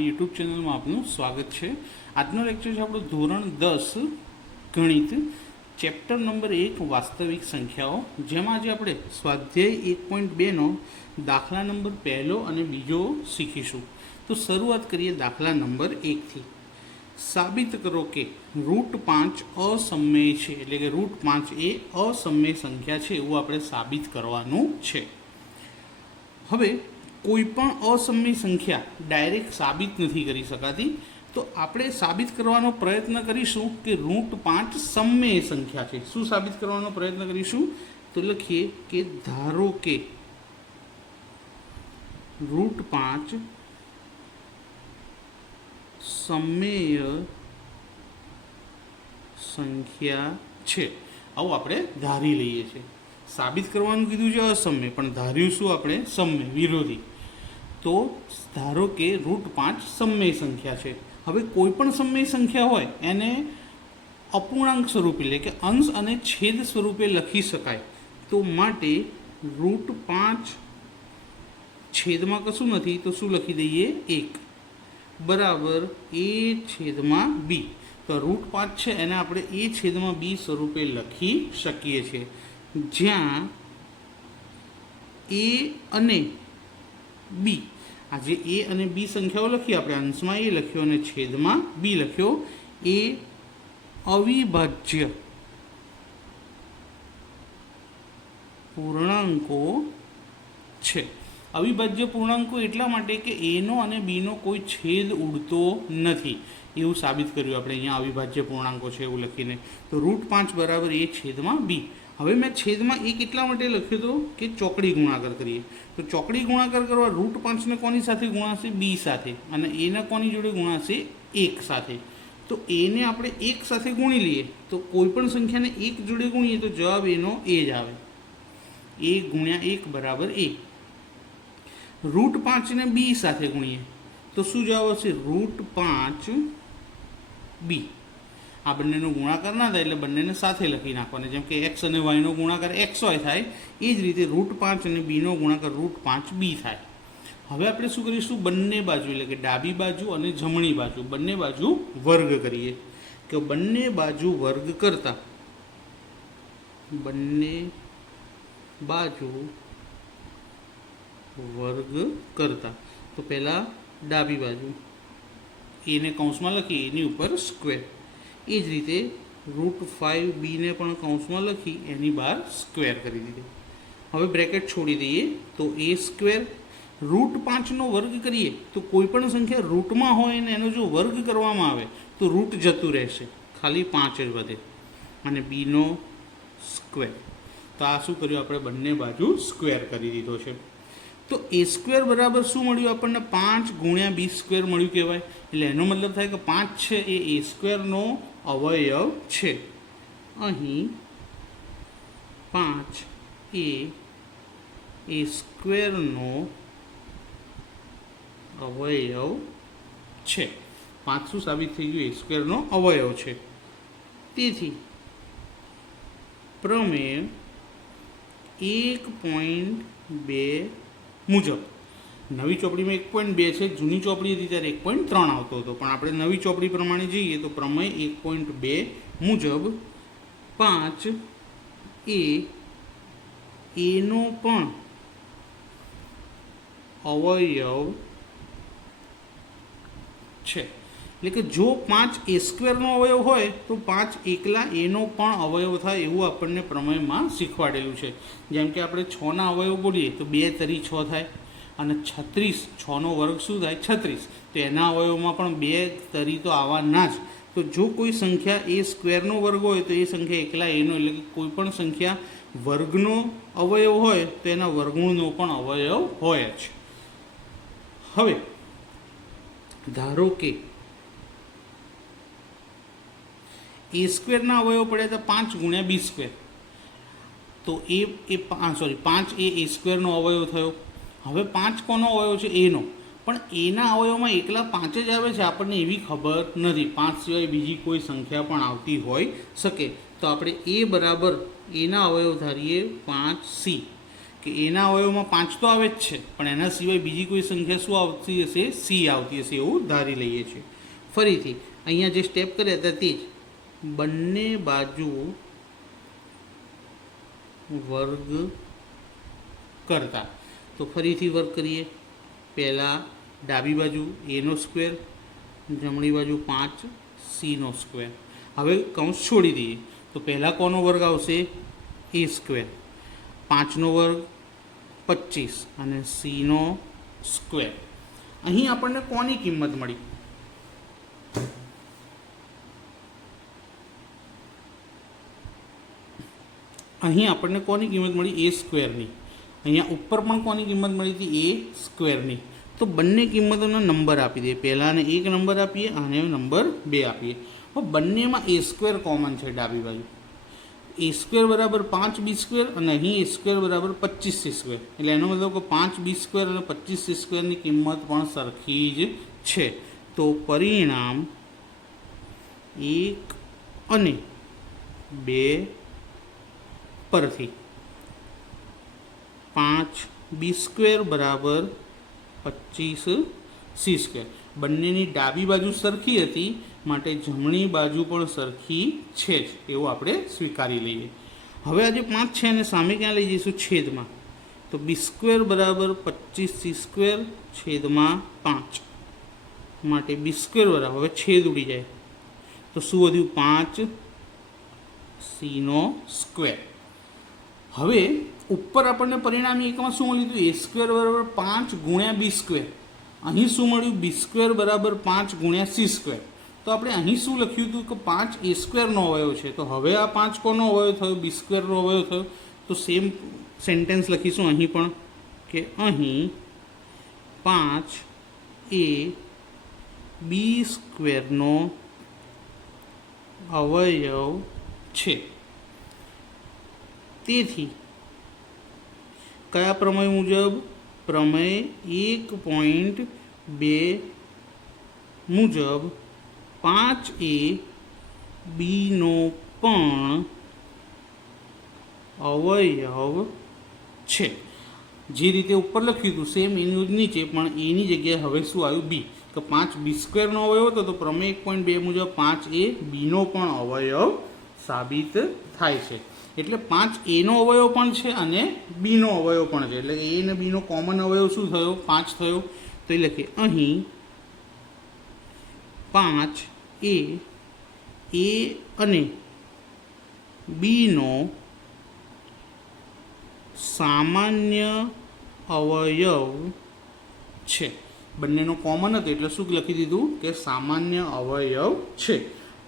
મારી યુટ્યુબ ચેનલમાં આપનું સ્વાગત છે। આજનો લેક્ચર છે આપણો ધોરણ 10 ગણિત ચેપ્ટર નંબર 1 વાસ્તવિક સંખ્યાઓ, જેમાં આજે આપણે સ્વાધ્યાય 1.2નો દાખલા નંબર પહેલો અને બીજો શીખીશું। તો શરૂઆત કરીએ દાખલા નંબર 1થી। સાબિત કરો કે √5 અસમય છે, એટલે કે √5 એ અસમય સંખ્યા છે એવું આપણે સાબિત કરવાનું છે। હવે કોઈ પણ અસમય સંખ્યા ડાયરેક્ટ સાબિત નથી કરી શકાતી, તો આપણે સાબિત કરવાનો પ્રયત્ન કરીશું કે √5 સમય સંખ્યા છે। શું સાબિત કરવાનો પ્રયત્ન કરીશું? તો લખીએ કે ધારો કે √5 સમય સંખ્યા છે, આવું આપણે ધારી લઈએ છીએ। સાબિત કરવાનું કીધું છે અસમય, પણ ધાર્યું શું આપણે? સમય, વિરોધી। તો ધારો કે √5 સમય સંખ્યા છે। હવે કોઈ પણ સમય સંખ્યા હોય એને અપૂર્ણાંક સ્વરૂપે, એટલે કે અંશ અને છેદ સ્વરૂપે લખી શકાય। તો માટે √5 છેદમાં કશું નથી, તો શું લખી દઈએ? 1 બરાબર a/b। તો √5 છે એને આપણે a/b સ્વરૂપે લખી શકીએ છીએ, જ્યાં a અને b, આ જે a અને b સંખ્યાઓ લખી આપણે, અંશમાં a લખ્યો અને છેદમાં b લખ્યો, એ અવિભાજ્ય પૂર્ણાંકો છે। અવિભાજ્ય પૂર્ણાંકો એટલા માટે કે એનો અને બીનો કોઈ છેદ ઉડતો નથી, એવું સાબિત કર્યું આપણે અહીંયા અવિભાજ્ય પૂર્ણાંકો છે એવું લખીને। તો √5 બરાબર a/b। હવે મેં છેદમાં એક એટલા માટે લખ્યો હતો કે ચોકડી ગુણાકાર કરીએ। તો ચોકડી ગુણાકાર કરવા √5ને કોની સાથે ગુણાશે? b સાથે, અને એના કોની જોડે ગુણાશે? 1 સાથે। તો એને આપણે 1 સાથે ગુણી લઈએ, તો કોઈ પણ સંખ્યાને 1 જોડે ગુણીએ તો જવાબ એનો એ જ આવે, a ગુણ્યા 1 બરાબર a। √5ને b સાથે ગુણીએ તો શું જવાબ આવશે? √5b। આ બંનેનો ગુણાકાર ના થાય એટલે બંનેને સાથે લખી નાખવાના, જેમ કે x અને yનો ગુણાકાર xy થાય, એ જ રીતે √5 અને bનો ગુણાકાર √5b થાય। હવે આપણે શું કરીશું? બંને બાજુ, એટલે કે ડાબી બાજુ અને જમણી બાજુ, બંને બાજુ વર્ગ કરીએ। કે બંને બાજુ વર્ગ કરતા, બંને બાજુ વર્ગ કરતા, તો પહેલાં ડાબી બાજુ એને કૌંસમાં લખી, એની ઉપર સ્ક્વેર, એ જ રીતે √5bને પણ કૌંસમાં લખી એની બહાર સ્ક્વેર કરી દીધી। હવે બ્રેકેટ છોડી દઈએ તો a², √5નો વર્ગ કરીએ તો કોઈ પણ સંખ્યા રૂટમાં હોય અને એનો જો વર્ગ કરવામાં આવે તો રૂટ જતું રહેશે, ખાલી 5 જ વધે, અને બીનો સ્ક્વેર। તો આ શું કર્યું આપણે? બંને બાજુ સ્ક્વેર કરી દીધો છે। તો a² બરાબર શું મળ્યું આપણને? 5 ગુણ્યા b² મળ્યું કહેવાય। એટલે એનો મતલબ થાય કે 5 છે એ a²નો અવયવ છે। અહીં 5 એ a²નો અવયવ છે। 5 શું સાબિત થઈ ગયું? a²નો અવયવ છે। તેથી પ્રમેય 1.2 મુજબ, નવી ચોપડીમાં 1.2 છે, જૂની ચોપડી હતી ત્યારે 1.3 આવતો હતો, પણ આપણે નવી ચોપડી પ્રમાણે જઈએ તો પ્રમેય 1.2 મુજબ 5 એ એનો પણ અવયવ છે। એટલે કે જો 5 a² નો અવયવ હોય તો 5 એકલા એનો પણ અવયવ થાય, એવું આપણને પ્રમેયમાં શીખવાડેલું છે। જેમ કે આપણે 6ના અવયવ બોલીએ તો 2 તરી 6 થાય, અને 36, 6નો વર્ગ શું થાય? 36, તો એના અવયવમાં પણ 2 તરી તો આવવાના જ। તો જો કોઈ સંખ્યા a² વર્ગ હોય તો એ સંખ્યા એકલા એનો, એટલે કે કોઈ પણ સંખ્યા વર્ગનો અવયવ હોય તો એના વર્ગમૂળનો પણ અવયવ હોય જ। હવે ધારો કે a²ના અવયવ પડ્યા હતા 5 ગુણ્યા b², તો 5 એ a²નો અવયવ થયો। હવે 5 કોનો અવયવ છે? એનો, પણ એના અવયવમાં એકલા 5 જ આવે છે, આપણને એવી ખબર નથી, 5 સિવાય બીજી કોઈ સંખ્યા પણ આવતી હોઈ શકે। તો આપણે a બરાબર એના અવયવ ધારીએ 5c, કે એના અવયવમાં 5 તો આવે જ છે, પણ એના સિવાય બીજી કોઈ સંખ્યા શું આવતી હશે? સી આવતી હશે એવું ધારી લઈએ છીએ. ફરીથી અહીંયા જે સ્ટેપ કર્યા હતા તે જ, બંને બાજુ વર્ગ કરતા. તો ફરીથી વર્ગ કરીએ. પહેલાં ડાબી બાજુ એનો સ્ક્વેર, જમણી બાજુ 5 સીનો સ્ક્વેર. હવે કૌંસ છોડી દઈએ. તો પહેલાં કોનો વર્ગ આવશે? એ સ્ક્વેર. 5નો વર્ગ 25 અને સીનો સ્ક્વેર. અહીં આપણને કોની કિંમત મળી? અહીં આપણને કોની કિંમત મળી? એ સ્ક્વેરની. અહીંયા ઉપર પણ કોની કિંમત મળી હતી? એ સ્ક્વેરની. તો બંને કિંમતોનો નંબર આપી દઈએ. પહેલાંને 1 નંબર આપીએ અને નંબર 2 આપીએ. હવે બંનેમાં એ સ્ક્વેર કોમન છે ડાબી બાજુ. એ સ્ક્વેર બરાબર 5b² અને અહીં એ સ્ક્વેર બરાબર 25c². એટલે એનો મતલબ કે 5b² અને 25c² કિંમત પણ સરખી જ છે. તો પરિણામ 1 અને 2 પરથી 5b² બરાબર 25c². બંનેની ડાબી બાજુ સરખી હતી, માટે જમણી બાજુ પણ સરખી છે જ એવું આપણે સ્વીકારી લઈએ. હવે આ જે 5 છે એને સામે ક્યાં લઈ જઈશું? છેદમાં. તો b² બરાબર 25c² છેદમાં 5. માટે b² બરાબર, હવે છેદ ઉડી જાય તો શું વધ્યું? 5 સીનો સ્ક્વેર. હવે ઉપર આપણને પરિણામ એકમાં શું મળ્યું હતું? a² બરાબર 5 ગુણ્યા b². અહીં શું મળ્યું? b² બરાબર 5 ગુણ્યા c². તો આપણે અહીં શું લખ્યું હતું? કે 5 a² અવયવ છે. તો હવે આ 5 કોનો અવયવ થયો? b² અવયવ થયો. તો સેમ સેન્ટેન્સ લખીશું અહીં પણ, કે અહીં 5 એ b² અવયવ છે. તેથી કયા પ્રમેય મુજબ? પ્રમેય 1.2 મુજબ 5a બીનો પણ અવયવ છે. જે રીતે ઉપર લખ્યું હતું સેમ એની નીચે પણ એની જગ્યાએ હવે શું આવ્યું? બી. તો 5b² અવયવ હતો, તો પ્રમેય 1.2 મુજબ 5a બીનો પણ અવયવ સાબિત થાય છે. એટલે 5a અવયવ પણ છે અને બીનો અવયવ પણ છે. એટલે a અને બીનો કોમન અવયવ શું થયો? 5 થયો. તો એ લખીએ અહીં 5a એ અને બીનો સામાન્ય અવયવ છે. બંનેનો કોમન હતો એટલે શું લખી દીધું? કે સામાન્ય અવયવ છે.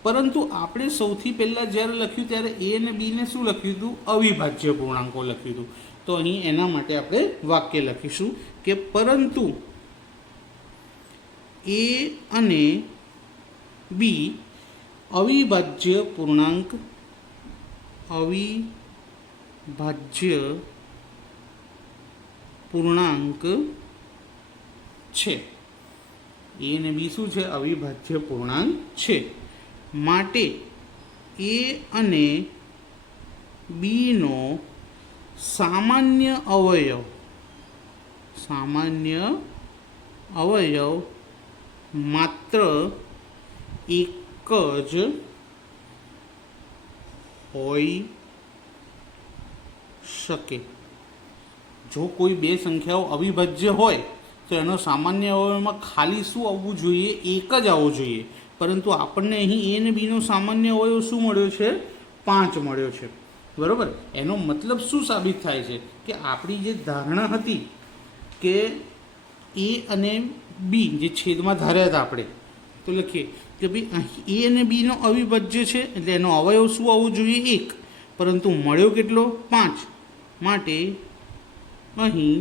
પરંતુ આપણે સૌથી પહેલાં જ્યારે લખ્યું ત્યારે એ અને બીને શું લખ્યું હતું? અવિભાજ્ય પૂર્ણાંકો લખ્યું હતું. તો અહીં એના માટે આપણે વાક્ય લખીશું કે પરંતુ એ અને બી અવિભાજ્ય પૂર્ણાંક છે. એ અને બી શું છે? અવિભાજ્ય પૂર્ણાંક છે. માટે એ અને બીનો સામાન્ય અવયવ માત્ર એક જ હોઈ શકે. જો કોઈ બે સંખ્યાઓ અવિભાજ્ય હોય તો એનો સામાન્ય અવયવમાં ખાલી શું આવવું જોઈએ? એક જ આવવું જોઈએ. પરંતુ આપણને અહીં એ અને બીનો સામાન્ય અવયવ શું મળ્યો છે? 5 મળ્યો છે. બરાબર. એનો મતલબ શું સાબિત થાય છે? કે આપણી જે ધારણા હતી કે એ અને બી જે છેદમાં ધાર્યા હતા આપણે, તો લખીએ કે ભાઈ એ અને બીનો અવિભાજ્ય છે એટલે એનો અવયવ શું આવવો જોઈએ? 1. પરંતુ મળ્યો કેટલો? 5. માટે અહીં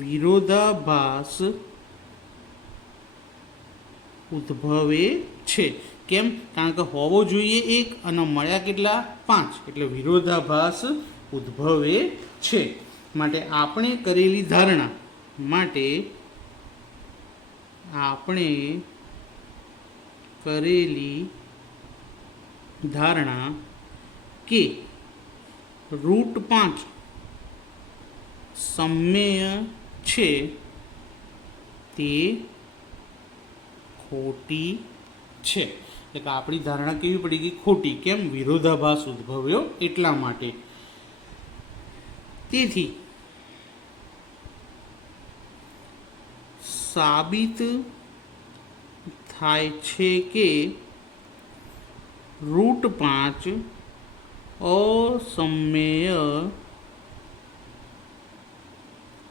વિરોધાભાસ ઉદ્ભવે છે. કેમ? કારણ કે હોવો જોઈએ 1 અને મળ્યા કેટલા? 5. એટલે વિરોધાભાસ ઉદ્ભવે છે. માટે આપણે કરેલી ધારણા કે √5 સમમેય છે તે ખોટી છે. એટલે કે આપણી ધારણા કેવી પડી ગઈ? ખોટી. કેમ? વિરોધાભાસ ઉદ્ભવ્યો એટલા માટે. તેથી સાબિત થાય છે કે √5 અસમમેય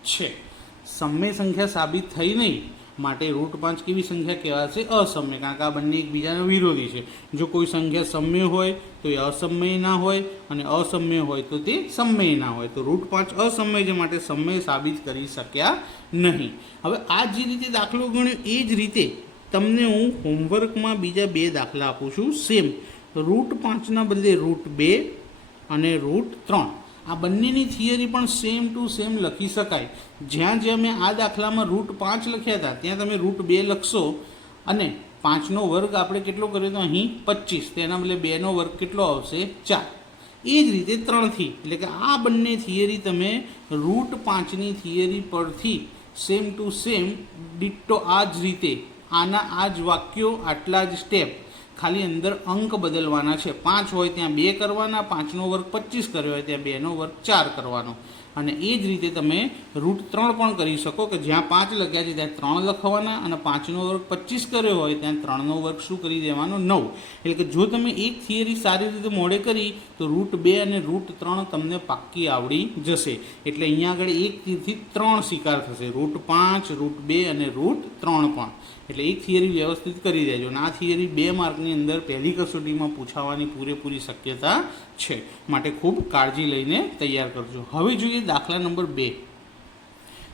છે. સમમેય સંખ્યા સાબિત થઈ નહીં, માટે √5 કેવી સંખ્યા કહેવાશે? અસમમેય. કારણ કે આ બંને એકબીજાના વિરોધી છે. જો કોઈ સંખ્યા સમમેય હોય તો એ અસમમેય ના હોય, અને અસમમેય હોય તો તે સમમેય ના હોય. તો √5 અસમમેય છે, માટે સમમેય સાબિત કરી શક્યા નહીં. હવે આ જે રીતે દાખલો ગણ્યો એ જ રીતે તમને હું હોમવર્કમાં બીજા 2 દાખલા આપું છું. સેમ √5ના બદલે √2 અને √3. આ બંનેની થિયરી પણ સેમ ટુ સેમ લખી શકાય. જ્યાં મેં આ દાખલામાં √5 લખ્યા હતા ત્યાં તમે √2 લખશો, અને 5નો વર્ગ આપણે કેટલો કર્યો તો અહીં 25, તેના બદલે 2નો વર્ગ કેટલો આવશે? 4. એ જ રીતે 3થી, એટલે કે આ બંને થિયરી તમે √5ની થિયરી પરથી સેમ ટુ સેમ ડિટ્ટો આ જ રીતે આના આ જ વાક્યો, આટલા જ સ્ટેપ, ખાલી અંદર અંક બદલવાના છે. 5 હોય ત્યાં 2 કરવાના, 5નો વર્ગ 25 કર્યો હોય ત્યાં 2નો વર્ગ 4 કરવાનો. અને એ જ રીતે તમે √3 પણ કરી શકો કે જ્યાં 5 લખ્યા છે ત્યાં 3 લખવાના, અને 5નો વર્ગ 25 કર્યો હોય ત્યાં 3નો વર્ગ શું કરી દેવાનો? 9. એટલે કે જો તમે એક થિયરી સારી રીતે મોડે કરી તો √2 અને √3 તમને પાક્કી આવડી જશે. એટલે અહીંયા આગળ 1 તીરથી 3 શિકાર થશે, √5, √2 અને √3 પણ. એટલે એક થિયરી વ્યવસ્થિત કરી દેજો. અને આ થિયરી 2 માર્કની અંદર પહેલી કસોટીમાં પૂછાવાની પૂરેપૂરી શક્યતા છે, માટે ખૂબ કાળજી લઈને તૈયાર કરજો. હવે જોઈએ દાખલા નંબર 2.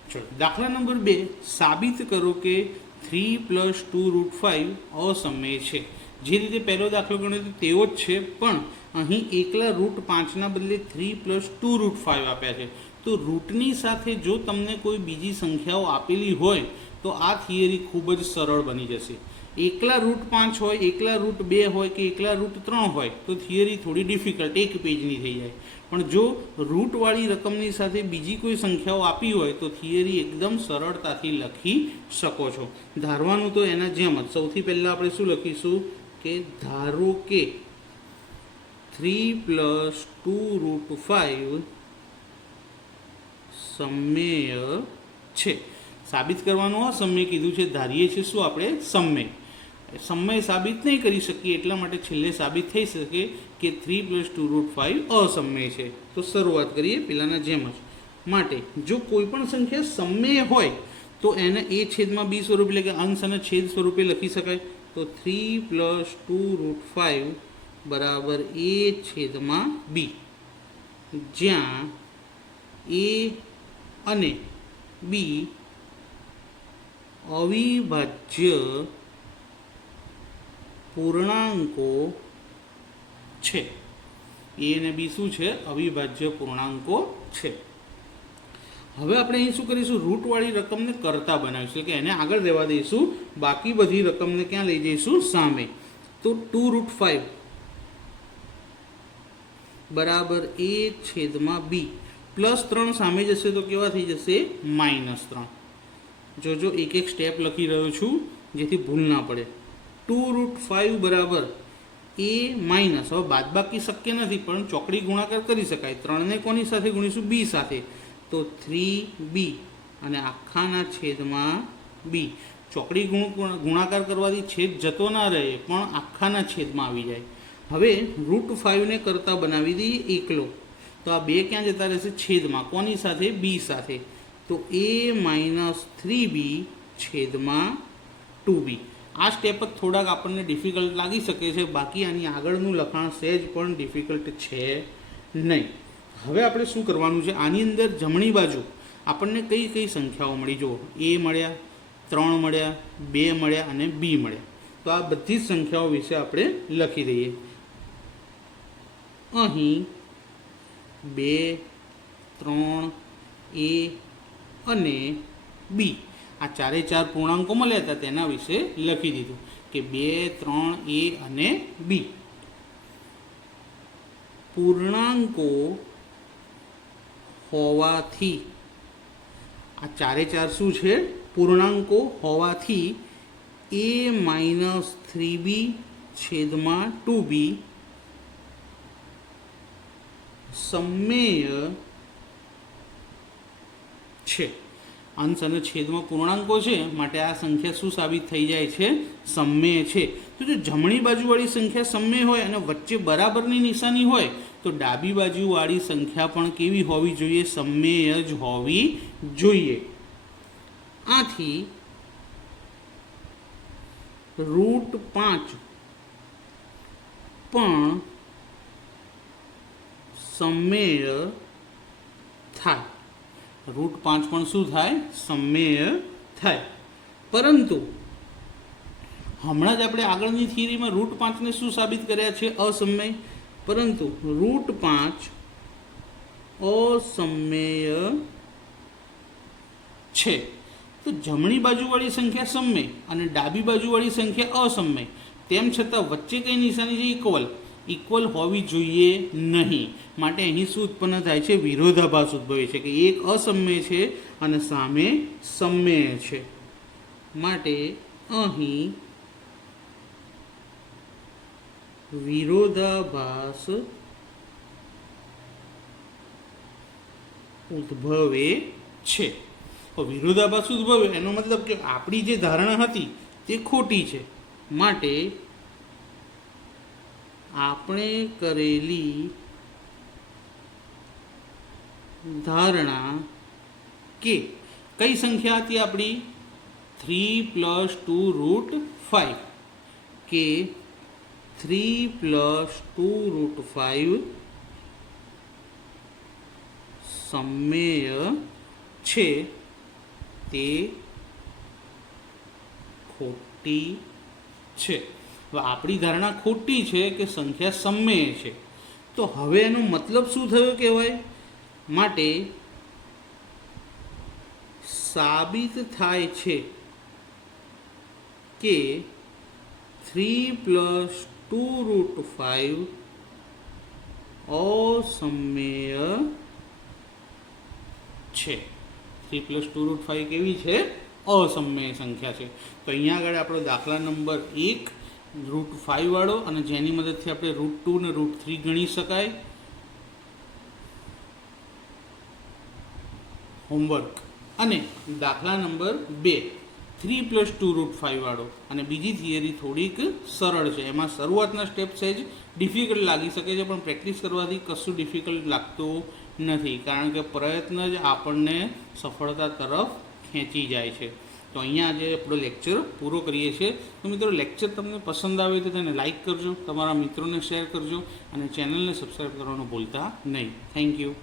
ચલો, દાખલા નંબર 2, સાબિત કરો કે 3 + 2√5 અસમમેય છે. જે રીતે પહેલો દાખલો ગણ્યો હતો તેવો જ છે, પણ અહીં એકલા √5ના બદલે 3 + 2√5 આપ્યા છે. તો રૂટની સાથે જો તમને કોઈ બીજી સંખ્યાઓ આપેલી હોય તો આ થિયરી ખૂબ જ સરળ બની જશે. એકલા √5 હોય, એકલા √2 હોય કે એકલા √3 હોય તો થિયરી થોડી ડિફિકલ્ટ, એક પેજની થઈ જાય. પણ જો રૂટવાળી રકમની સાથે બીજી કોઈ સંખ્યાઓ આપી હોય તો થિયરી એકદમ સરળતાથી લખી શકો છો. ધારવાનું તો એના જેમ જ. સૌથી પહેલાં આપણે શું લખીશું કે ધારો કે 3 + 2√5 સમમેય છે. સાબિત કરવાનું અસમમેય કીધું છે, ધારીએ છીએ શું આપણે? સમમેય. સમમેય સાબિત નહીં કરી શકીએ એટલા માટે છેલ્લે સાબિત થઈ શકે કે 3 + 2√5 અસમમેય છે. તો શરૂઆત કરીએ પેલાના જેમ જ. માટે જો કોઈ પણ સંખ્યા સમમેય હોય તો એને a/b સ્વરૂપે, એટલે કે અંશ અને છેદ સ્વરૂપે લખી શકાય. તો 3 + 2√5 બરાબર a/b, જ્યાં a અને b અવિભાજ્ય પૂર્ણાંકો છે. a અને b શું છે? અવિભાજ્ય પૂર્ણાંકો છે. હવે આપણે અહીં શું કરીશું? રૂટવાળી રકમને કરતા બનાવીશું, કે એને આગળ રહેવા દઈશું, બાકી બધી રકમને ક્યાં લઈ જઈશું? સામે. તો 2√5 બરાબર a/b, +3 સામે જશે તો કેવા થઈ જશે? -3. જોજો એક એક સ્ટેપ લખી રહ્યો છું જેથી ભૂલ ના પડે. 2√5 બરાબર a માઇનસ, હવે બાદબાકી શક્ય નથી પણ ચોકડી ગુણાકાર કરી શકાય. 3ને કોની સાથે ગુણીશું? b સાથે. તો 3b અને આખાના છેદમાં b. ચોકડી ગુણાકાર કરવાથી છેદ જતો ના રહે પણ આખાના છેદમાં આવી જાય. હવે √5ને કરતા બનાવી દઈએ એકલો, તો આ 2 ક્યાં જતા રહેશે? છેદમાં. કોની સાથે? b સાથે. તો a - 3b છેદમાં 2b. આ સ્ટેપ જ થોડાક આપણને ડિફિકલ્ટ લાગી શકે છે, બાકી આની આગળનું લખાણ સહેજ પણ ડિફિકલ્ટ છે નહીં. હવે આપણે શું કરવાનું છે? આની અંદર જમણી બાજુ આપણને કઈ કઈ સંખ્યાઓ મળી? જુઓ, a મળ્યા, 3 મળ્યા, 2 મળ્યા અને b મળ્યા. તો આ બધી જ સંખ્યાઓ વિશે આપણે લખી દઈએ. અહીં 2, 3, a અને b, આ 4 પૂર્ણાંકો મળ્યા હતા તેના વિશે લખી દીધું કે 2, 3, a અને b. પૂર્ણાંકો હોવાથી, આ ચારે ચાર શું છે? પૂર્ણાંકો હોવાથી a-3b છેદમાં 2b સમમેય છે. અંશ અને છેદમાં પૂર્ણાંકો છે માટે આ સંખ્યા શું સાબિત થઈ જાય છે? સમમેય છે. તો જો જમણી બાજુવાળી સંખ્યા સમમેય હોય અને વચ્ચે બરાબરની નિશાની હોય તો ડાબી બાજુવાળી સંખ્યા પણ કેવી હોવી જોઈએ? સમમેય જ હોવી જોઈએ. આથી √5 પણ સમમેય થાય. √5 પણ શું થાય? સમમેય થાય. પરંતુ હમણાં જ આપણે આગળની થિયરીમાં √5ને શું સાબિત કર્યા છે? અસમમેય. પરંતુ √5 અસમમેય છે. તો જમણી બાજુવાળી સંખ્યા સમમેય અને ડાબી બાજુવાળી સંખ્યા અસમમેય, તેમ છતાં વચ્ચે કઈ નિશાની છે? ઇક્વલ હોવી જોઈએ નહીં. માટે અહીં શું ઉત્પન્ન થાય છે? વિરોધાભાસ ઉદ્ભવે છે કે એક અસમમેય છે અને સામે સમમેય છે. માટે અહીં વિરોધાભાસ ઉદ્ભવે છે. વિરોધાભાસ ઉદ્ભવે એનો મતલબ કે આપણી જે ધારણા હતી તે ખોટી છે. માટે આપણે કરેલી ધારણા કે કઈ સંખ્યા હતી આપણી? 3 + 2√5 કે 3 + 2√5 સમમેય છે તે ખોટી છે. હવે આપણી ધારણા ખોટી છે કે સંખ્યા સમમેય છે. તો હવે એનો મતલબ શું થયો કહેવાય? માટે સાબિત થાય છે કે 3 + 2√5 અસમમેય છે. 3 + 2√5 કેવી છે? અસમમેય સંખ્યા છે. તો અહીંયા આગળ આપણો દાખલા નંબર 1 √5 વાળો અને જેની મદદથી આપણે √2 ને √3 ગણી શકાય. હોમવર્ક. અને દાખલા નંબર 2 3 + 2√5 વાળો અને બીજી થિયરી થોડીક સરળ છે. એમાં શરૂઆતના સ્ટેપ સહેજ ડિફિકલ્ટ લાગી શકે છે, પણ પ્રેક્ટિસ કરવાથી કશું ડિફિકલ્ટ લાગતું નથી, કારણ કે પ્રયત્ન જ આપણને સફળતા તરફ ખેંચી જાય છે. તો અહીંયા આજે આપણો લેક્ચર પૂરો કરીએ છીએ. તો મિત્રો, લેક્ચર તમને પસંદ આવે તો તેને લાઇક કરજો, તમારા મિત્રોને શેર કરજો અને ચેનલને સબસ્ક્રાઈબ કરવાનું ભૂલતા નહીં. Thank you.